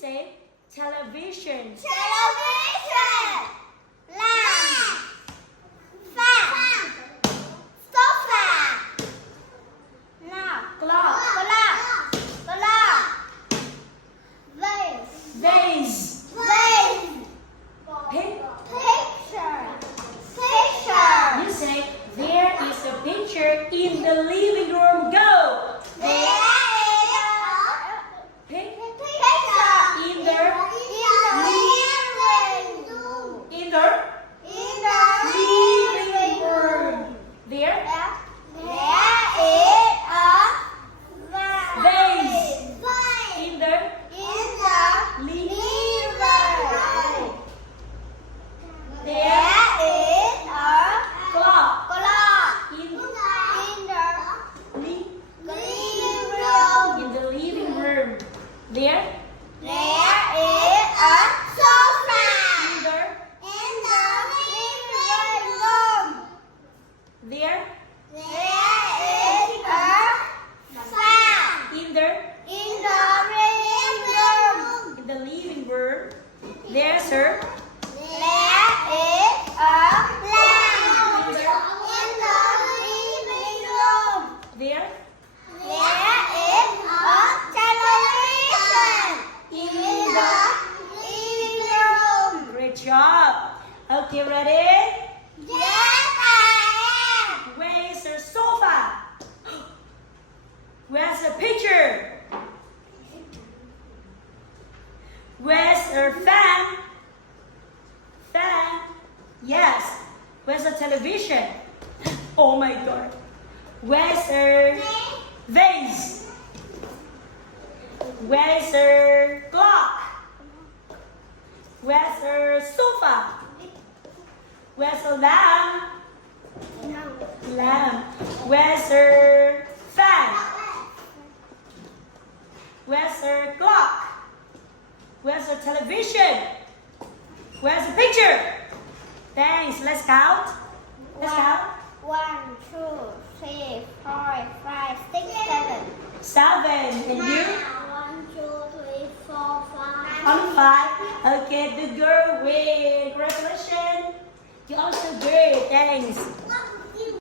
say television. Television. Lamp. Fan. Sofa. Knob. Clock. Clock. Vase. Vase. Picture. You say there is a picture in the living room. Go. There is a picture In the living room. There. Vase. In the clock. In the living room. There. There. In the living room. There, sir. There. Great job. Okay, ready? Where's the sofa? Where's the picture? Where's her fan? Fan? Yes. Where's the television? Oh my God. Where's her vase? Where's her clock? Where's her sofa? Where's the lamp? Where's her fan? Where's her clock? Where's the television? Where's the picture? Thanks. Let's count. Let's count. 1, 2, 3, 4, 5, 6, 7. 7. And you? 1, 2, 3, 4, 5. On 5. Okay, the girl win. Congratulations. You also good. Thanks.